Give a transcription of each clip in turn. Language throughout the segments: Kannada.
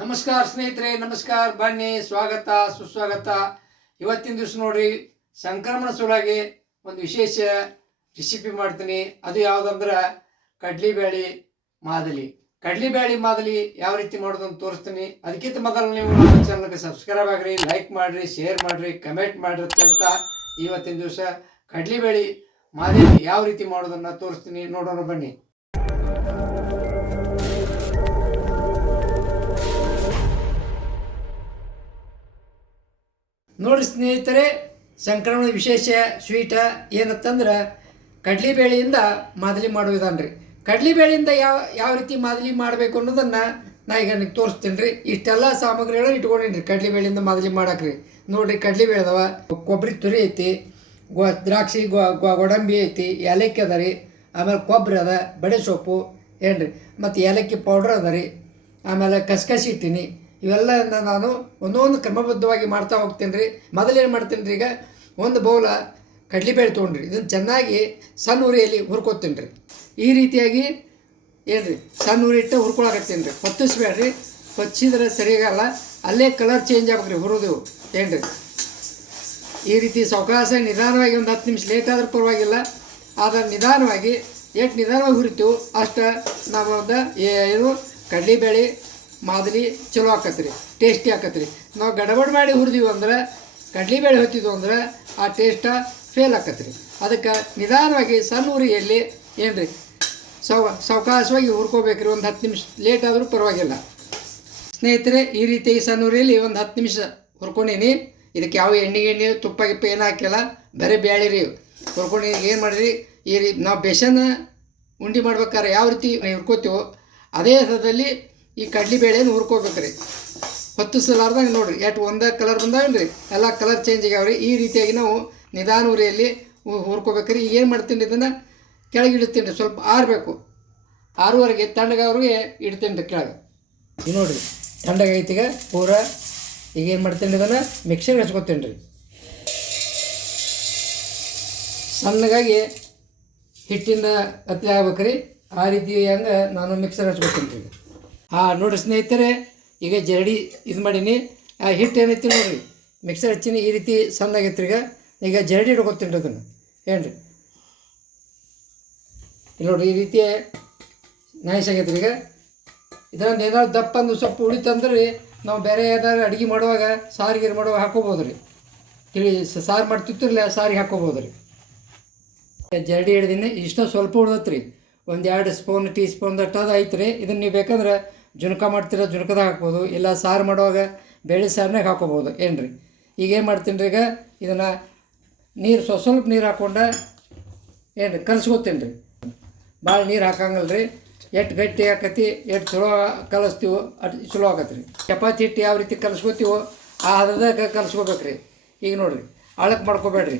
ನಮಸ್ಕಾರ ಸ್ನೇಹಿತರೆ, ನಮಸ್ಕಾರ ಬನ್ನಿ. ಸ್ವಾಗತ, ಸುಸ್ವಾಗತ. ಇವತ್ತಿನ ದಿವಸ ನೋಡ್ರಿ, ಸಂಕ್ರಮಣ ಸಲುವಾಗಿ ಒಂದು ವಿಶೇಷ ರೆಸಿಪಿ ಮಾಡ್ತೀನಿ. ಅದು ಯಾವುದಂದ್ರೆ ಕಡ್ಲಿಬೇಳೆ ಮಾದಲಿ. ಕಡ್ಲಿಬೇಳೆ ಮಾದಲಿ ಯಾವ ರೀತಿ ಮಾಡೋದು ಅಂತ ತೋರಿಸ್ತೀನಿ. ಅದಕ್ಕಿಂತ ಮೊದಲು ನೀವು ನಮ್ಮ ಚಾನಲ್ಗೆ ಸಬ್ಸ್ಕ್ರೈಬ್ ಆಗ್ರಿ ಲೈಕ್ ಮಾಡ್ರಿ ಶೇರ್ ಮಾಡ್ರಿ ಕಮೆಂಟ್ ಮಾಡ್ರಿ ಅಂತ ಇವತ್ತಿನ ದಿವಸ ಕಡ್ಲಿಬೇಳೆ ಮಾದಲಿ ಯಾವ ರೀತಿ ಮಾಡೋದನ್ನ ತೋರಿಸ್ತೀನಿ. ನೋಡೋಣ ಬನ್ನಿ. ನೋಡಿ ಸ್ನೇಹಿತರೆ ಸಂಕ್ರಮಣ ವಿಶೇಷ ಸ್ವೀಟ ಏನತ್ತಂದ್ರೆ ಕಡ್ಲಿಬೇಳೆಯಿಂದ ಮಾದಲಿ ಮಾಡೋ ವಿಧಾನ ರೀ ಕಡ್ಲಿಬೇಳೆಯಿಂದ ಯಾವ ಯಾವ ರೀತಿ ಮಾದಲಿ ಮಾಡಬೇಕು ಅನ್ನೋದನ್ನು ನಾ ಈಗ ನಿಮ್ಗೆ ತೋರಿಸ್ತೀನಿ ರೀ ಇಷ್ಟೆಲ್ಲ ಸಾಮಗ್ರಿಗಳನ್ನ ಇಟ್ಕೊಂಡೀನಿ ರೀ ಕಡ್ಲಿಬೇಳೆಯಿಂದ ಮಾದಲಿ ಮಾಡಕ್ಕೆ ರೀ ನೋಡಿರಿ ಕಡ್ಲಿಬೇಳೆ ಅದಾವ ಕೊಬ್ಬರಿ ತುರಿ ಐತಿ, ಗೊ, ದ್ರಾಕ್ಷಿ ಗೋಡಂಬಿ ಐತಿ, ಏಲಕ್ಕಿ ಅದ ರೀ. ಆಮೇಲೆ ಕೊಬ್ಬರಿ ಅದ, ಬಡೆ ಸೊಪ್ಪು ಏನು ರೀ ಮತ್ತು ಏಲಕ್ಕಿ ಪೌಡ್ರ್ ಅದ ರೀ. ಆಮೇಲೆ ಕಸ್ಕಸಿ ಇಟ್ಟೀನಿ. ಇವೆಲ್ಲ ನಾನು ಒಂದೊಂದು ಕ್ರಮಬದ್ಧವಾಗಿ ಮಾಡ್ತಾ ಹೋಗ್ತೀನಿ ರೀ ಮೊದಲೇನು ಮಾಡ್ತೀನಿ ರೀ ಈಗ ಒಂದು ಬೌಲ ಕಡ್ಲಿಬೇಳೆ ತೊಗೊಂಡ್ರಿ. ಇದನ್ನು ಚೆನ್ನಾಗಿ ಸಣ್ಣ ಉರಿಯಲ್ಲಿ ಹುರ್ಕೋತೀನಿ ರೀ ಈ ರೀತಿಯಾಗಿ ಏನು ರೀ ಸಣ್ಣ ಉರಿ ಇಟ್ಟು ಹುರ್ಕೊಳಕತ್ತೀನಿ ರೀ ಹೊತ್ತಿಸ್ಬೇಡ್ರಿ ಹೊಚ್ಚಿದ್ರೆ ಸರಿಯಾಗಲ್ಲ ಅಲ್ಲೇ ಕಲರ್ ಚೇಂಜ್ ಆಗ್ಬೇಕ್ರಿ ಹುರಿದು. ಏನು ರೀ ಈ ರೀತಿ ಸಾವಕಾಶ ನಿಧಾನವಾಗಿ ಒಂದು ಹತ್ತು ನಿಮಿಷ ಲೇಟ್ ಆದರೂ ಪರವಾಗಿಲ್ಲ. ಆದರೆ ನಿಧಾನವಾಗಿ ಎಷ್ಟು ನಿಧಾನವಾಗಿ ಹುರಿತೀವೋ ಅಷ್ಟು ನಾವು ಏನು ಕಡ್ಲಿಬೇಳೆ ಮಾದಲಿ ಚಲೋ ಆಕತ್ರಿ ಟೇಸ್ಟಿ ಆಕತ್ರಿ. ನಾವು ಗಡಬಡ್ ಮಾಡಿ ಹುರಿದೀವಿ ಅಂದ್ರೆ ಕಡ್ಲಿಬೇಳೆ ಹೊತ್ತಿದ್ವು ಅಂದ್ರೆ, ಆ ಟೇಸ್ಟ ಫೇಲ್ ಆಕತ್ರಿ. ಅದಕ್ಕೆ ನಿಧಾನವಾಗಿ ಸಣ್ಣ ಉರಿಯಲ್ಲಿ ಏನು ರೀ ಸವ, ಸಾವಕಾಶವಾಗಿ ಹುರ್ಕೋಬೇಕ್ರಿ, ಒಂದು ಹತ್ತು ನಿಮಿಷ ಲೇಟ್ ಆದರೂ ಪರವಾಗಿಲ್ಲ. ಸ್ನೇಹಿತರೆ, ಈ ರೀತಿ ಸಣ್ಣ ಉರಿಯಲ್ಲಿ ಒಂದು ಹತ್ತು ನಿಮಿಷ ಹುರ್ಕೊಂಡೀನಿ. ಇದಕ್ಕೆ ಯಾವ ಎಣ್ಣೆ ಎಣ್ಣೆ ತುಪ್ಪ ಗಿಪ್ಪ ಏನು ಹಾಕಿಲ್ಲ. ಬರೀ ಬ್ಯಾಳಿ ರೀ. ಹುರ್ಕೊಂಡು ಏನು ಮಾಡಿರಿ, ಈ ರೀ, ನಾವು ಬೇಸನ್ ಉಂಡೆ ಮಾಡ್ಬೇಕಾದ್ರೆ ಯಾವ ರೀತಿ ಹುರ್ಕೋತೀವೋ, ಅದೇ ಹದದಲ್ಲಿ ಈ ಕಡ್ಲಿಬೇಳೆನ ಹುರ್ಕೋಬೇಕ್ರಿ. ಹೊತ್ತಿಸಲಾರ್ದಂಗೆ ನೋಡಿರಿ ಎಷ್ಟು ಒಂದೇ ಕಲರ್ ಬಂದಾವೇನ್ರಿ? ರೀ ಎಲ್ಲ ಕಲರ್ ಚೇಂಜ್ ಆಗ್ಯಾವ್ರಿ. ಈ ರೀತಿಯಾಗಿ ನಾವು ನಿಧಾನ ಉರಿಯಲ್ಲಿ ಹುರ್ಕೋಬೇಕ್ರಿ. ಈಗ ಏನು ಮಾಡ್ತೀನಿ ಇದನ್ನು? ಕೆಳಗೆ ಇಡ್ತೀನಿ ರೀ, ಸ್ವಲ್ಪ ಆರಬೇಕು. ಆರೂವರೆಗೆ ತಣ್ಣಗವ್ರಿಗೆ ಇಡ್ತೀನಿ ರೀ ಕೆಳಗೆ. ಈಗ ನೋಡ್ರಿ ತಣ್ಣಗೈತಿಗ ಪೂರ. ಈಗ ಏನು ಮಾಡ್ತೀನಿ ಇದನ್ನು? ಮಿಕ್ಸರ್ ಹಚ್ಕೊತೀನಿ ರೀ. ಸಣ್ಣಗಾಗಿ ಹಿಟ್ಟಿನ ಆಗ್ಬೇಕು ಆಗ್ಬೇಕ್ರಿ. ಆ ರೀತಿ ಹಂಗೆ ನಾನು ಮಿಕ್ಸರ್ ಹಚ್ಕೊತೀನಿ ರೀ ಹಾಂ ನೋಡಿರಿ ಸ್ನೇಹಿತರೆ, ಈಗ ಜರಡಿ ಇದು ಮಾಡೀನಿ. ಆ, ಹಿಟ್ಟು ಏನೈತಿ ನೋಡ್ರಿ? ಮಿಕ್ಸರ್ ಹಚ್ಚಿನಿ, ಈ ರೀತಿ ಸಣ್ಣಗೈತ್ರಿ ಈಗ. ಈಗ ಜರಡಿ ಹಿಡ್ಕೊತೀನಿ ಅದನ್ನು. ಏನು ಇಲ್ಲಿ ನೋಡ್ರಿ, ಈ ರೀತಿ ನೈಸ್ ಆಗೈತ್ರಿ ಈಗ. ಇದರಲ್ಲಿ ಏನಾದ್ರು ದಪ್ಪ ಒಂದು ಸ್ವಲ್ಪ ಉಳಿತಂದ್ರೆ ನಾವು ಬೇರೆ ಏನಾದ್ರು ಅಡುಗೆ ಮಾಡುವಾಗ ಸಾರಿಗೆ ಮಾಡುವಾಗ ಹಾಕೋಬೋದು ರೀ ತಿಳಿ ಸಾರು ಮಾಡ್ತಿತ್ತಿರಲಿಲ್ಲ ಸಾರಿಗೆ ಹಾಕೋಬೋದು ರೀ ಜರಡಿ ಹಿಡ್ದಿನಿ ಇಷ್ಟ ಸ್ವಲ್ಪ ಉಳ್ದತ್ರಿ. ಒಂದು ಎರಡು ಸ್ಪೂನ್, ಟೀ ಸ್ಪೂನ್ ದಟ್ಟದ ಐತ್ರಿ ಇದನ್ನು ನೀವು ಬೇಕಂದ್ರೆ ಜುನ್ಕ ಮಾಡ್ತೀರ ಜುನಕದಾಗ ಹಾಕ್ಬೋದು, ಇಲ್ಲ ಸಾರು ಮಾಡುವಾಗ ಬೇಳೆ ಸಾರಿನಾಗ ಹಾಕೋಬೋದು ಏನು ರೀ ಈಗ ಏನು ಮಾಡ್ತೀನಿ ರೀ ಈಗ? ಇದನ್ನು ನೀರು ಸ್ವಲ್ಪ ಸ್ವಲ್ಪ ನೀರು ಹಾಕ್ಕೊಂಡು ಏನು ರೀ ಕಲಸ್ಕೊತೀನಿ ರೀ ಭಾಳ ನೀರು ಹಾಕಂಗಲ್ಲ ರೀ ಎಷ್ಟು ಗಟ್ಟಿ ಹಾಕತಿ ಎಷ್ಟು ಚಲೋ ಕಲಿಸ್ತೀವೋ ಅಟ್ ಚಲೋ ಆಗತ್ತೆ ರೀ ಚಪಾತಿ, ಹಿಟ್ಟು ಯಾವ ರೀತಿ ಕಲಿಸ್ಕೊತೀವೋ, ಆ ಹದದಾಗ ಕಲಿಸ್ಕೋಬೇಕು ರೀ ಈಗ ನೋಡಿರಿ, ಅಳಕ್ ಮಾಡ್ಕೋಬೇಡ್ರಿ.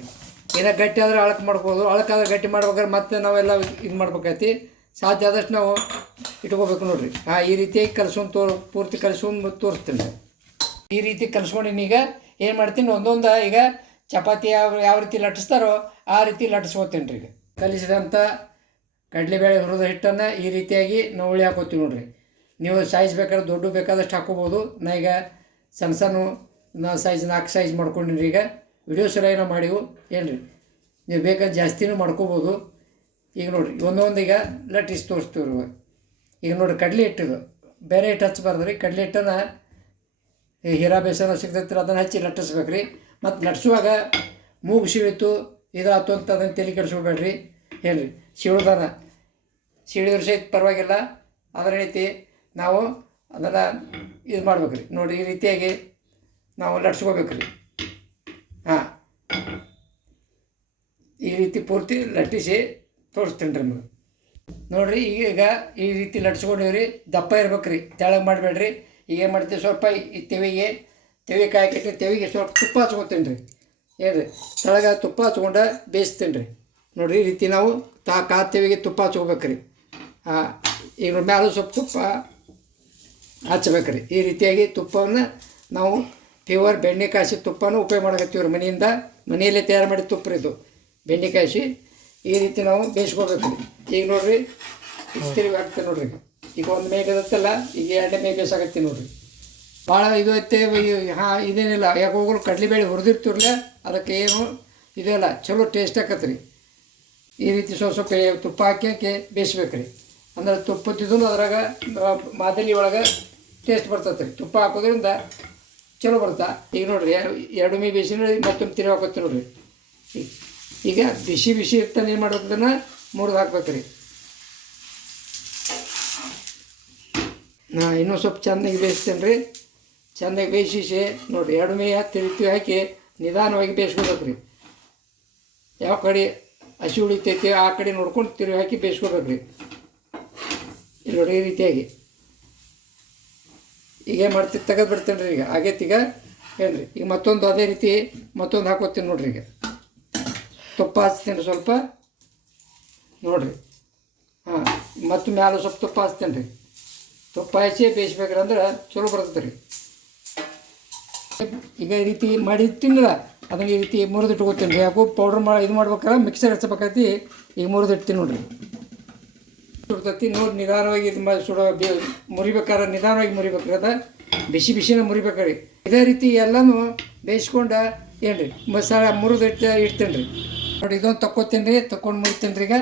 ಏನೋ ಗಟ್ಟಿ ಆದ್ರೆ ಅಳಕ್ ಮಾಡ್ಬೋದು ಅಳಕಾದ್ರೆ ಗಟ್ಟಿ ಮಾಡ್ಬೇಕಾದ್ರೆ ಮತ್ತೆ ನಾವೆಲ್ಲ ಇದು ಮಾಡ್ಬೇಕೈತಿ ಸಾಧ್ಯ ಆದಷ್ಟು ನಾವು ಇಟ್ಕೋಬೇಕು ನೋಡ್ರಿ. ಹಾಂ ಈ ರೀತಿಯಾಗಿ ಕಲ್ಸ್ಕೊಂಡು ತೋರ್, ಪೂರ್ತಿ ಕಲ್ಸ್ಕೊಂಡು ತೋರಿಸ್ತೀನಿ ಈ ರೀತಿ ಕಲಸ್ಕೊಂಡು ಈಗ, ಏನು ಮಾಡ್ತೀನಿ, ಒಂದೊಂದು ಈಗ ಚಪಾತಿ ಯಾವ ಯಾವ ರೀತಿ ಲಟ್ಟಿಸ್ತಾರೋ ಆ ರೀತಿ ಲಟ್ಟಿಸ್ಕೋತೀನಿ ರೀ ಈಗ. ಕಲಿಸಿದಂಥ ಕಡಲೆಬೇಳೆ ಹುರಿದ ಹಿಟ್ಟನ್ನು ಈ ರೀತಿಯಾಗಿ ನಾವು ಉಳಿ ಹಾಕೋತೀವಿ ನೋಡ್ರಿ. ನೀವು ಸೈಜ್ ಬೇಕಾದ್ರೆ ದೊಡ್ಡ ಬೇಕಾದಷ್ಟು ಹಾಕೋಬೋದು. ನಾ ಈಗ ಸಣ್ಣ ಸಣ್ಣ ನಾ ಸೈಜ್ ನಾಲ್ಕು ಸೈಜ್ ಮಾಡ್ಕೊಂಡಿನಿ ಈಗ. ವಿಡಿಯೋಸ್ ಸರಿಯಾಗಿ ಏನೋ ಮಾಡಿವು ಏನು ರೀ ನೀವು ಬೇಕಾದ್ರೆ ಜಾಸ್ತಿನೂ ಮಾಡ್ಕೋಬೋದು. ಈಗ ನೋಡಿರಿ ಒಂದೊಂದೀಗ ಲಟ್ಟಿಸಿ ತೋರಿಸ್ತೀವಿ ಇವಾಗ. ಈಗ ನೋಡಿರಿ, ಕಡಲೆ ಹಿಟ್ಟಿದು. ಬೇರೆ ಹಿಟ್ಟು ಹಚ್ಬಾರ್ದು ರೀ ಕಡಲೆ ಈ ಹೀರಾ ಬೇಸನ ಸಿಗ್ತೈತಿ ಅದನ್ನು ಹಚ್ಚಿ ಲಟ್ಟಿಸ್ಬೇಕು ರೀ ಮತ್ತು ಲಟ್ಸುವಾಗ ಮೂಗು ಸಿಳಿತು ಇದಾತು ಅಂತ ಅದನ್ನು ತಲೆ ಕೆಡಿಸ್ಕೋಬೇಡ್ರಿ. ಹೇಳ್ರಿ ಸಿಳಿದಾನ ಸಿಳಿದ್ರು ಸಹಿತ ಪರವಾಗಿಲ್ಲ. ಅದರ ರೀತಿ ನಾವು ಅದನ್ನು ಇದು ಮಾಡ್ಬೇಕು ರೀ ನೋಡಿ ಈ ರೀತಿಯಾಗಿ ನಾವು ಲಟ್ಸ್ಕೋಬೇಕು ರೀ ಹಾಂ. ಈ ರೀತಿ ಪೂರ್ತಿ ಲಟ್ಟಿಸಿ ತೋರಿಸ್ತೀನಿ ರೀ ನಿಮಗೆ. ನೋಡಿರಿ ಈಗ ಈ ರೀತಿ ಲಟ್ಸ್ಕೊಂಡಿವ್ರಿ ದಪ್ಪ ಇರ್ಬೇಕು ರೀ ತೆಳಗೆ ಮಾಡಬೇಡ್ರಿ. ಈಗ ಏನು ಮಾಡ್ತೀವಿ ಸ್ವಲ್ಪ ಈ ತೆವಿಗೆ, ತೆವಿ ಕಾಯ್ಕಿಟ್ಟು ತೆವಿಗೆ ಸ್ವಲ್ಪ ತುಪ್ಪ ಹಚ್ಕೊತೀನಿ ರೀ. ಏನ್ರಿ ತೆಳಗೆ ತುಪ್ಪ ಹಚ್ಕೊಂಡು ಬೇಯಿಸ್ತೀನಿ ರೀ. ನೋಡಿರಿ, ಈ ರೀತಿ ನಾವು ತಾ ಕಾ ತೆವಿಗೆ ತುಪ್ಪ ಹಚ್ಕೋಬೇಕು ರೀ ಹಾಂ ಈಗ ಮ್ಯಾಲೂ ಸ್ವಲ್ಪ ತುಪ್ಪ ಹಚ್ಬೇಕು ರೀ ಈ ರೀತಿಯಾಗಿ ತುಪ್ಪವನ್ನು ನಾವು ಪ್ಯೂರ್ ಬೆಣ್ಣೆ ಕಾಯಿಸಿ ತುಪ್ಪನೂ ಉಪಯೋಗ ಮಾಡಕತ್ತೀವಿ ರೀ ಮನೆಯಿಂದ. ಮನೆಯಲ್ಲೇ ತಯಾರು ಮಾಡಿದ ತುಪ್ಪ ರೀ ಇದು. ಬೆಣ್ಣೆ ಕಾಯಿಸಿ ಈ ರೀತಿ ನಾವು ಬೇಯಿಸ್ಕೋಬೇಕು. ಈಗ ನೋಡ್ರಿ ತಿರುಗಿ ಹಾಕ್ತೀವಿ ನೋಡ್ರಿ. ಈಗ ಒಂದು ಮೇಘದತ್ತಲ್ಲ ಈಗ ಎರಡನೇ ಮೇಗ ಬೇಯಿಸಾಕತ್ತೀವಿ ನೋಡ್ರಿ. ಭಾಳ ಇದು ಐತೆ ಹಾಂ, ಇದೇನಿಲ್ಲ. ಯಾವಾಗಲೂ ಕಡಲೆಬೇಳೆ ಹುರಿದಿರ್ತಿರಲ್ಲ ಅದಕ್ಕೆ ಏನು ಇದೆಲ್ಲ, ಚಲೋ ಟೇಸ್ಟ್ ಆಕತ್ತೆ ರೀ ಈ ರೀತಿ ಸ್ವಲ್ಪ ಸ್ವಲ್ಪ ತುಪ್ಪ ಹಾಕಿ ಹಾಕಿ ಬೇಯಿಸ್ಬೇಕು ರೀ ಅಂದ್ರೆ ತುಪ್ಪದಿದ್ದು ಅದ್ರಾಗ ಮಾದಲಿ ಒಳಗೆ ಟೇಸ್ಟ್ ಬರ್ತೈತೆ ರೀ ತುಪ್ಪ ಹಾಕೋದ್ರಿಂದ ಚಲೋ ಬರ್ತಾ. ಈಗ ನೋಡ್ರಿ, ಎರಡು ಮೇ ಬೇಯಿಸಿ ಮತ್ತೊಮ್ಮೆ ತಿರುಗಿ ಹಾಕೋತಿ ನೋಡ್ರಿ. ಈಗ ಬಿಸಿ ಬಿಸಿ ಇರ್ತಾನೆ ಏನು ಮಾಡೋದನ್ನು ಮುರಿದು ಹಾಕ್ಬೇಕು ರೀ ನಾ ಇನ್ನೂ ಸ್ವಲ್ಪ ಚೆನ್ನಾಗಿ ಬೇಯಿಸ್ತೇನೆ ರೀ ಚೆನ್ನಾಗಿ ಬೇಯಿಸಿ ನೋಡಿರಿ, ಎರಡು ಮೇ ತಿರುಗಿ ಹಾಕಿ ನಿಧಾನವಾಗಿ ಬೇಯಿಸ್ಕೋಬೇಕು ರೀ ಯಾವ ಕಡೆ ಹಸಿ ಉಳಿತೈತಿ ಆ ಕಡೆ ನೋಡ್ಕೊಂಡು ತಿರುವಿ ಹಾಕಿ ಬೇಯಿಸ್ಕೋಬೇಕು ರೀ ನೋಡಿ ಈ ರೀತಿಯಾಗಿ. ಈಗ ಏನು ಮಾಡ್ತೀವಿ ತೆಗೆದು ಬಿಡ್ತೇನೆ ರೀ ಈಗ. ಆಗೈತಿ ಈಗ. ಏನು ರೀ ಈಗ ಮತ್ತೊಂದು ಅದೇ ರೀತಿ ಮತ್ತೊಂದು ಹಾಕೋತೀನಿ ನೋಡ್ರಿ ಈಗ. ತುಪ್ಪ ಹಚ್ತೀನಿ ಸ್ವಲ್ಪ? ನೋಡಿರಿ. ಹಾಂ, ಮತ್ತು ಮ್ಯಾಲೆ ಸ್ವಲ್ಪ ತುಪ್ಪ ಹಚ್ತೇನೆ ರೀ ತುಪ್ಪ ಹಚ್ಚಿ ಬೇಯಿಸ್ಬೇಕ್ರಿ ಅಂದ್ರೆ ಚಲೋ ಬರ್ತದೆ ರೀ ಈಗ ಈ ರೀತಿ ಮಾಡಿ ತಿನ್ನಲ್ಲ ಅದನ್ನು ಈ ರೀತಿ ಮುರಿದಿಟ್ಕೋತೀನಿ ರೀ ಯಾಕೋ ಪೌಡ್ರ್ ಮಾಡಿ ಇದು ಮಾಡ್ಬೇಕಾದ್ರೆ ಮಿಕ್ಸರ್ ಹಚ್ಚಬೇಕೈತಿ ಈಗ ಮುರಿದಿಡ್ತೀನಿ ನೋಡ್ರಿ. ಸುಡ್ತೈತಿ ನೋಡಿ, ನಿಧಾನವಾಗಿ ಇದು ಮಾಡಿ ಸುಡೋ ಮುರಿಬೇಕಾದ್ರೆ ನಿಧಾನವಾಗಿ ಮುರಿಬೇಕ್ರಿ ಅದ. ಬಿಸಿ ಬಿಸಿನ ಮುರಿಬೇಕ್ರಿ. ಇದೇ ರೀತಿ ಎಲ್ಲನೂ ಬೇಯಿಸ್ಕೊಂಡು ಏನು ರೀ ಮಸಾಲ ಮುರಿದು ಇಟ್ಟು ಇಡ್ತೇನೆ ರೀ ನೋಡಿ ಇದೊಂದು ತಕ್ಕೋತೀನಿ ರೀ ತಕೊಂಡು ಮುಗಿತೀನಿ ರೀ ಈಗ.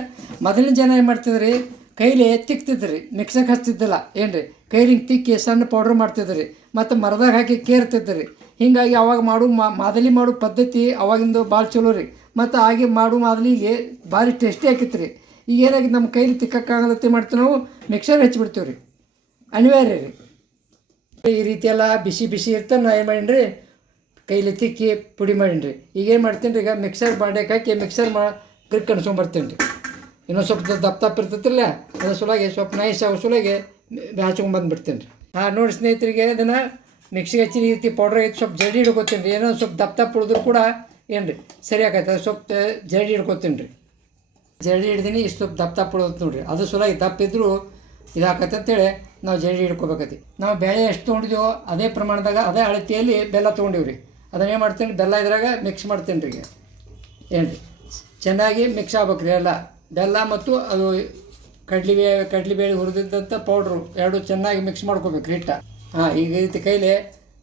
ಮೊದಲಿನ ಜನ ಏನು ಮಾಡ್ತಿದ್ರಿ, ಕೈಲಿ ತಿಕ್ತಿದ್ರಿ ಮಿಕ್ಸಕ್ಕೆ ಹಚ್ತಿದ್ದಿಲ್ಲ ಏನು ರೀ ಕೈಲಿ ಹಿಂಗೆ ತಿಕ್ಕಿ ಸಣ್ಣ ಪೌಡ್ರ್ ಮಾಡ್ತಿದ್ರಿ, ಮತ್ತು ಮರದಾಗ ಹಾಕಿ ಕೇರ್ತಿದ್ರಿ. ಹೀಗಾಗಿ ಅವಾಗ ಮಾಡು ಮಾದಲಿ ಮಾಡೋ ಪದ್ಧತಿ ಅವಾಗಿಂದು ಭಾಳ ಚಲೋ ರೀ. ಮತ್ತು ಹಾಗೆ ಮಾಡು ಮಾದಲಿಗೆ ಭಾರಿ ಟೇಸ್ಟಿ ಆಕಿತ್ತು ರೀ ಈಗ ಏನಾಗಿ ನಮ್ಮ ಕೈಲಿ ತಿಕ್ಕಕ್ಕಾಗಲತ್ತೆ ಮಾಡ್ತೀವಿ ನಾವು? ಮಿಕ್ಸರ್ ಹಚ್ಚಿಬಿಡ್ತೀವಿ ರೀ ಅನಿವಾರ್ಯ ರೀ. ಈ ರೀತಿಯೆಲ್ಲ ಬಿಸಿ ಬಿಸಿ ಇರ್ತಾನೆ ಏನು ಮಾಡೀನಿ ರೀ ಕೈಲಿ ತಿಕ್ಕಿ ಪುಡಿ ಮಾಡೀನಿ ರೀ ಈಗ ಏನು ಮಾಡ್ತೀನಿ ರೀ ಈಗ ಮಿಕ್ಸರ್ ಬಾಂಡೆಗೆ ಹಾಕಿ ಮಿಕ್ಸರ್ ಮಾ ಗ್ರಿಕ್ ಅನ್ಸ್ಕೊಂಬರ್ತೀನಿ ರೀ ಇನ್ನೊಂದು ಸ್ವಲ್ಪ ದಪ್ಪ ದಪ್ಪ ಇರ್ತೈತಿಲ್ಲ ಅದ್ರ ಸಲುವಾಗಿ ಸ್ವಲ್ಪ ನೈಸ್ ಆಗೋ ಸಲುವಾಗಿ ಹಚ್ಕೊಂಡ್ ಬಂದ್ಬಿಡ್ತೀನಿ ರೀ ಹಾಂ ನೋಡಿ ಸ್ನೇಹಿತರಿಗೆ ಅದನ್ನು ಮಿಕ್ಸಿಗೆ ಹಚ್ಚಿ ರೀತಿ ಪೌಡ್ರ್ ಐತಿ ಸ್ವಲ್ಪ ಜಡಿ ಹಿಡ್ಕೊತೀನಿ ರೀ ಏನೋ ಸ್ವಲ್ಪ ದಪ್ಪ ದಪ್ಪ ಉಳಿದ್ರು ಕೂಡ ಏನು ರೀ ಸರಿ ಆಗೈತೆ ಅದು ಸ್ವಲ್ಪ ಜಡಿ ಹಿಡ್ಕೊತೀನಿ ರೀ ಜಡಿ ಹಿಡ್ದೀನಿ, ಇಷ್ಟು ಸ್ವಲ್ಪ ದಪ್ಪ ದಪ್ಪ ಉಳಿದ್ ನೋಡಿರಿ. ಅದ್ರ ಸಲುವಾಗಿ ದಪ್ಪ ಇದ್ದರೂ ಇದಾಕತ್ತೆ ಅಂತೇಳಿ ನಾವು ಜಡಿ ಹಿಡ್ಕೊಬೇಕತಿ ನಾವು ಬೆಳೆ ಎಷ್ಟು ತೊಗೊಂಡಿದ್ದೀವೋ ಅದೇ ಪ್ರಮಾಣದಾಗ ಅದೇ ಅಳತೆಯಲ್ಲಿ ಬೆಲ್ಲ ತೊಗೊಂಡಿವಿ ಅದನ್ನ ಏನು ಮಾಡ್ತೀನಿ ಬೆಲ್ಲ ಇದ್ರಾಗ ಮಿಕ್ಸ್ ಮಾಡ್ತೀನಿ ರೀ. ಏನು ಚೆನ್ನಾಗಿ ಮಿಕ್ಸ್ ಆಗ್ಬೇಕು ರೀ ಎಲ್ಲ. ಬೆಲ್ಲ ಮತ್ತು ಅದು ಕಡ್ಲಿ ಬೇ, ಕಡ್ಲಿ ಬೇಳೆ ಹುರಿದಿದ್ದಂಥ ಪೌಡ್ರು ಎರಡು ಚೆನ್ನಾಗಿ ಮಿಕ್ಸ್ ಮಾಡ್ಕೋಬೇಕು ರೀ ಹಿಟ್ಟ. ಹಾಂ, ಈಗ ಈ ರೀತಿ ಕೈಲಿ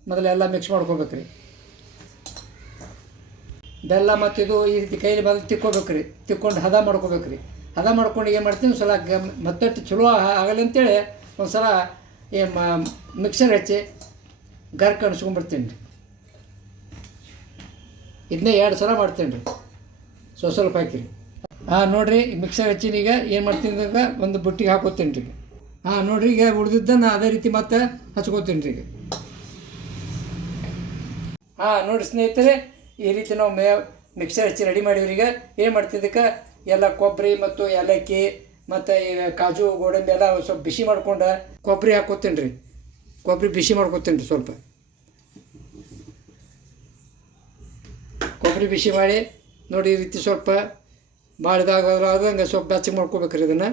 ಮೊದಲೆಲ್ಲ ಮಿಕ್ಸ್ ಮಾಡ್ಕೋಬೇಕು ರೀ. ಬೆಲ್ಲ ಮತ್ತು ಇದು ಈ ರೀತಿ ಕೈಲಿ ಮೊದಲು ತಿಕ್ಕೋಬೇಕು ರೀ. ತಿಕ್ಕೊಂಡು ಹದ ಮಾಡ್ಕೋಬೇಕು ರೀ. ಹದ ಮಾಡ್ಕೊಂಡು ಏನು ಮಾಡ್ತೀನಿ ಸಲ ಮತ್ತಷ್ಟು ಚಲೋ ಆಗಲಿ ಅಂತೇಳಿ ಒಂದು ಸಲ ಏ ಮಿಕ್ಸರ್ ಹಚ್ಚಿ ಗರ್ಕ ಅನ್ಸ್ಕೊಂಡ್ಬಿಡ್ತೀನಿ ರೀ. ಇದನ್ನೇ ಎರಡು ಸಲ ಮಾಡ್ತೇನೆ ರೀ. ಸೊ ಸ್ವಲ್ಪ ಹಾಕಿರಿ ಹಾಂ, ನೋಡಿರಿ ಮಿಕ್ಸರ್ ಹಚ್ಚಿನ ಈಗ ಏನು ಮಾಡ್ತೀನಿ ಅಂತ ಒಂದು ಬುಟ್ಟಿಗೆ ಹಾಕೋತೀನಿ ರೀ ಹಾಂ, ನೋಡಿರಿ, ಈಗ ಉಳಿದಿದ್ದನ್ನು ಅದೇ ರೀತಿ ಮತ್ತೆ ಹಚ್ಕೋತೀನಿ ರೀ ಹಾಂ ನೋಡಿ ಸ್ನೇಹಿತರೆ, ಈ ರೀತಿ ನಾವು ಮೇ ಮಿಕ್ಸರ್ ಹಚ್ಚಿ ರೆಡಿ ಮಾಡಿವ್ರಿ ಈಗ. ಏನು ಮಾಡ್ತಿದ್ದಕ್ಕೆ ಎಲ್ಲ ಕೊಬ್ಬರಿ ಮತ್ತು ಏಲಕ್ಕಿ ಮತ್ತು ಈ ಕಾಜು, ಗೋಡಂಬಿ ಎಲ್ಲ ಸ್ವಲ್ಪ ಬಿಸಿ ಮಾಡ್ಕೊಂಡು ಕೊಬ್ಬರಿ ಹಾಕೋತೀನಿ ರೀ. ಕೊಬ್ಬರಿ ಬಿಸಿ ಮಾಡ್ಕೋತೀನಿ ರೀ ಸ್ವಲ್ಪ. ಕೊಬ್ಬರಿ ಬಿಸಿ ಮಾಡಿ ನೋಡಿ ಈ ರೀತಿ ಸ್ವಲ್ಪ ಹಂಗೆ ಸ್ವಲ್ಪ ಬೆಚ್ಚಗೆ ಮಾಡ್ಕೋಬೇಕ್ರಿ ಇದನ್ನು.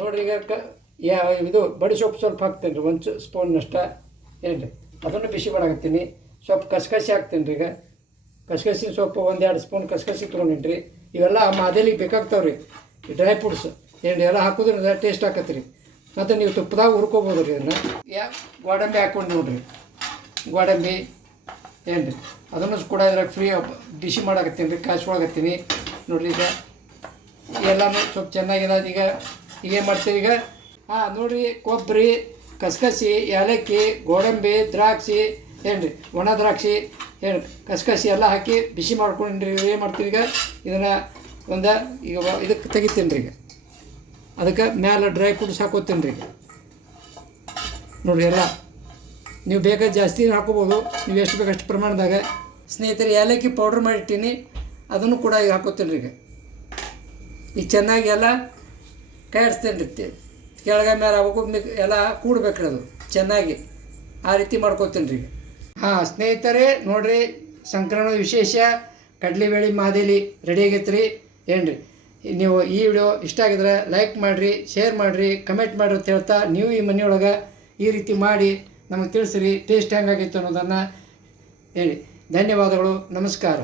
ನೋಡಿರಿ ಈಗ ಕ ಯಾ ಇದು ಬಡಿ ಸೊಪ್ಪು ಸ್ವಲ್ಪ ಹಾಕ್ತೇನೆ ರೀ ಒಂದು ಸ್ಪೂನ್ನಷ್ಟ ಏನು ರೀ ಅದನ್ನು ಬಿಸಿ ಮಾಡಾಕತ್ತೀನಿ. ಸ್ವಲ್ಪ ಕಸಕಸಿ ಹಾಕ್ತೀನಿ ರೀ ಈಗ. ಕಸ್ಕಸಿ ಸ್ವಲ್ಪ ಒಂದೆರಡು ಸ್ಪೂನ್ ಕಸಕಸಿ ತೊಗೊಂಡಿನಿ ರೀ ಇವೆಲ್ಲ ಮಾದಲಿಗೆ ಬೇಕಾಗ್ತಾವೆ ರೀ ಡ್ರೈ ಫ್ರೂಟ್ಸ್ ಏನು ಎಲ್ಲ ಹಾಕೋದ್ರಿಂದ ಟೇಸ್ಟ್ ಹಾಕತ್ತೆ ರೀ ಮತ್ತು ನೀವು ತುಪ್ಪದಾಗ ಹುರ್ಕೋಬೋದು ರೀ ಅದನ್ನು ಯಾ ಗೋಡಂಬಿ ಹಾಕ್ಕೊಂಡು ನೋಡಿರಿ. ಗೋಡಂಬಿ ಏನು ರೀ ಅದನ್ನು ಕೂಡ ಇದ್ರಾಗ ಫ್ರೀ ಡಿಶಿ ಮಾಡಾಕತ್ತೀನಿ ರೀ ಒಳಗತ್ತೀನಿ ನೋಡಿರಿ ಈಗ ಎಲ್ಲನೂ ಸ್ವಲ್ಪ ಚೆನ್ನಾಗಿದೆ ಈಗ ಈಗ ಏನು ಮಾಡ್ತೀವಿ ಈಗ? ಹಾಂ ನೋಡಿರಿ ಕೊಬ್ಬರಿ ಕಸಕಸಿ, ಏಲಕ್ಕಿ, ಗೋಡಂಬಿ, ದ್ರಾಕ್ಷಿ ಏನು ರೀ ಒಣ ದ್ರಾಕ್ಷಿ ಏನು ಕಸಕಸಿ ಎಲ್ಲ ಹಾಕಿ ಬಿಸಿ ಮಾಡ್ಕೊಂಡ್ರಿ ಏನು ಮಾಡ್ತೀವಿ ಈಗ? ಇದನ್ನು ಒಂದು ಈಗ ಇದಕ್ಕೆ ತೆಗಿತೀನಿ ರೀ ಈಗ. ಅದಕ್ಕೆ ಮ್ಯಾಲೆ ಡ್ರೈ ಫ್ರೂಟ್ಸ್ ಹಾಕೋತೀನಿ ರೀ ನೋಡಿರಿ ಎಲ್ಲ. ನೀವು ಬೇಕಾದ ಜಾಸ್ತಿ ಹಾಕೋಬೋದು. ನೀವು ಎಷ್ಟು ಬೇಕು ಅಷ್ಟು ಪ್ರಮಾಣದಾಗ ಸ್ನೇಹಿತರೆ, ಏಲಕ್ಕಿ ಪೌಡ್ರ್ ಮಾಡಿಟ್ಟೀನಿ. ಅದನ್ನು ಕೂಡ ಈಗ ಹಾಕೋತೀನಿ ರೀ ಈಗ. ಈಗ ಚೆನ್ನಾಗಿ ಎಲ್ಲ ಕಾಯಿಸ್ತೇನೆ ರೀ ಕೆಳಗ ಮೇಲೆ ಅವಕ್ಕೂ ಎಲ್ಲ ಎಲ್ಲ ಕೂಡ್ಬೇಕ್ರಿ ಅದು. ಚೆನ್ನಾಗಿ. ಆ ರೀತಿ ಮಾಡ್ಕೋತೀನಿ ರೀ ಹಾಂ, ಸ್ನೇಹಿತರೆ, ನೋಡಿರಿ ಸಂಕ್ರಮಣ ವಿಶೇಷ, ಕಡಲೆಬೇಳೆ ಮಾದೇಲಿ ರೆಡಿ ಆಗೈತೆ ರೀ. ಏನು ರೀ ನೀವು ಈ ವಿಡಿಯೋ ಇಷ್ಟ ಆಗಿದ್ರೆ ಲೈಕ್ ಮಾಡಿರಿ ಶೇರ್ ಮಾಡಿರಿ ಕಮೆಂಟ್ ಮಾಡಿರಿ ಅಂತ ಹೇಳ್ತಾ ನೀವು ಈ ಮನೆಯೊಳಗೆ ಈ ರೀತಿ ಮಾಡಿ ನಮಗೆ ತಿಳಿಸ್ರಿ ಟೇಸ್ಟ್ ಹೆಂಗಾಗಿತ್ತು ಅನ್ನೋದನ್ನು ಹೇಳಿ. ಧನ್ಯವಾದಗಳು ನಮಸ್ಕಾರ.